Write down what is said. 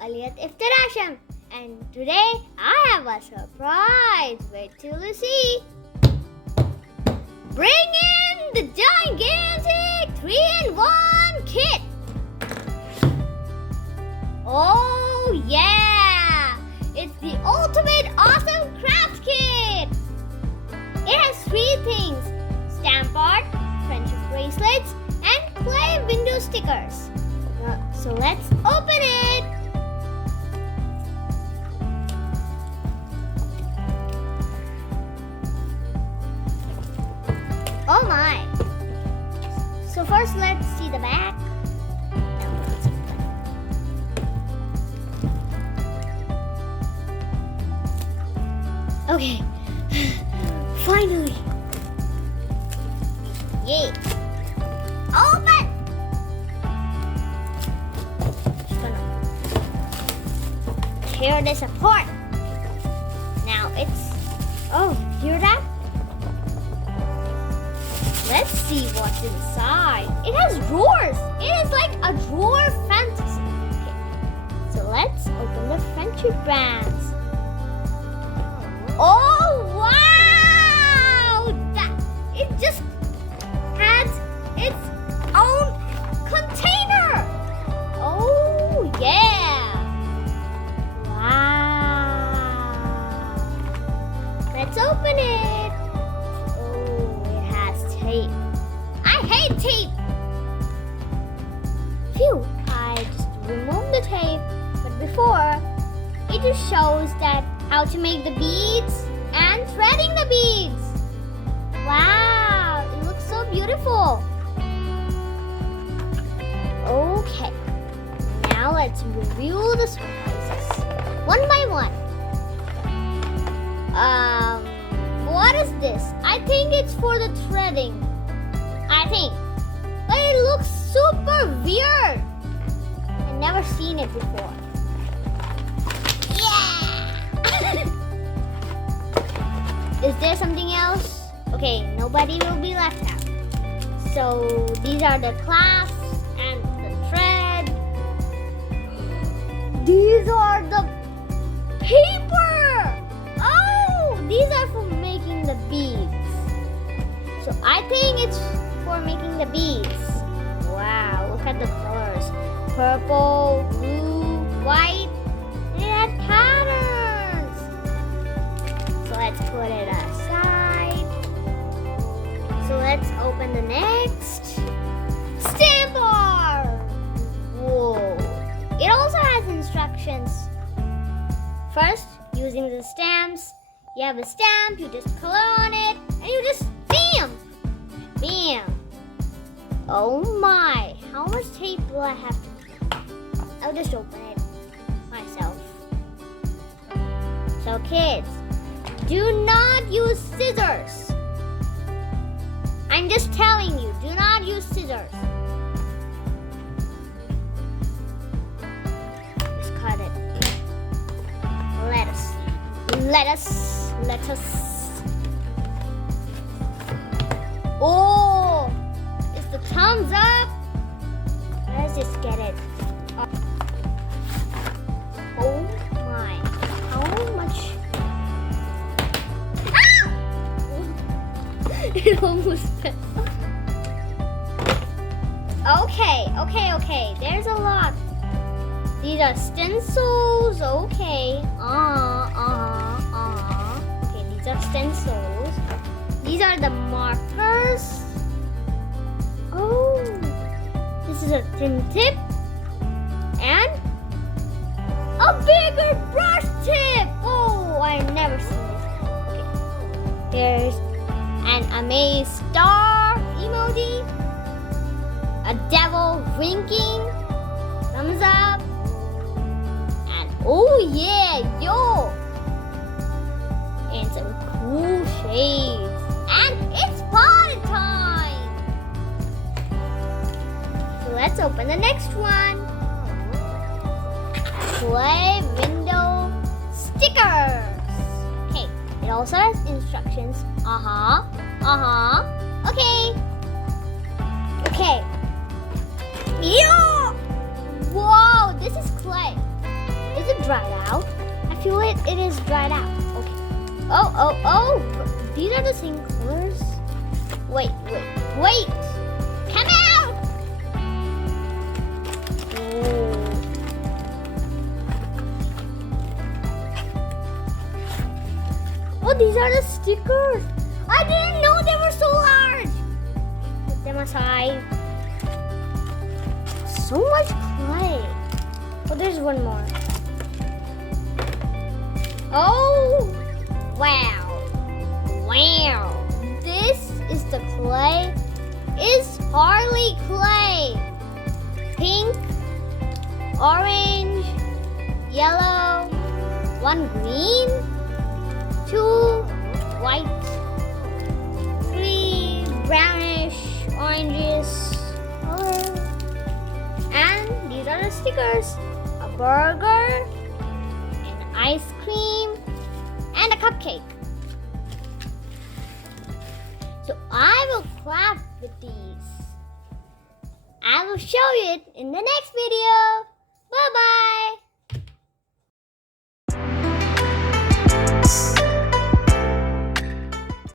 itsmealihat and today I have a surprise. Wait till you see. Bring in the gigantic 3-in-1 kit. Oh yeah! It's the ultimate awesome craft kit. It has 3 things: stamp art, friendship bracelets, and clay window stickers. So let's open it. Oh my! So first let's see the back. Okay, finally! Yay! Open! Just gonna tear this apart. Now it's, oh, hear that? Let's see what's inside. It has drawers. It is like a drawer fantasy. Okay. So let's open the friendship bands. Oh wow! That it just has its own container. Oh yeah! Wow! Let's open it. Oh, it has tape. I hate tape. Phew! I just removed the tape, but before it just shows that how to make the beads and threading the beads. Wow, it looks so beautiful. Okay, now let's review the surprises one by one. What is this? I think it's for the threading. But it looks super weird. I've never seen it before. Is there something else? Okay, nobody will be left out. So these are the clasps and the thread. These are the paper. Oh, these are for making the beads. So I think it's for making the beads. Wow, look at the colors. Purple, blue, white. It has patterns. So let's put it aside. So let's open the next stamp bar. Whoa. It also has instructions. First, using the stamps. You have a stamp, you just color on it, and you just stamp. Bam. Oh my. How much tape will I have to do? I'll just open it myself. So kids, do not use scissors. I'm just telling you, do not use scissors. Just cut it. Lettuce. Oh, it's the thumbs up. Let's just get it. Oh my, how much? It almost fell. Okay. There's a lot. These are stencils. Okay. Okay, these are stencils. These are the markers. Oh, this is a thin tip and a bigger brush tip. Oh, I've never seen this. Okay. Here's an amazed star emoji, a devil winking, thumbs up, and oh yeah, yo, and some cool shades, and it's party time. So let's open the next one. Play window stickers. Okay, it also has instructions. Okay. Yo! Whoa, this is clay. dried out. I feel it is dried out. Okay. Oh. These are the same colors. Wait. Come out! Oh, these are the stickers. I didn't know they were so large. Put them aside. So much clay. Oh, there's one more. Oh, wow. This is the clay. Is Harley clay. Pink, orange, yellow, one green, two white, three brownish, oranges, and these are the stickers. A burger, an ice cream, and a cupcake. So I will craft with these. I will show you it in the next video. Bye-bye.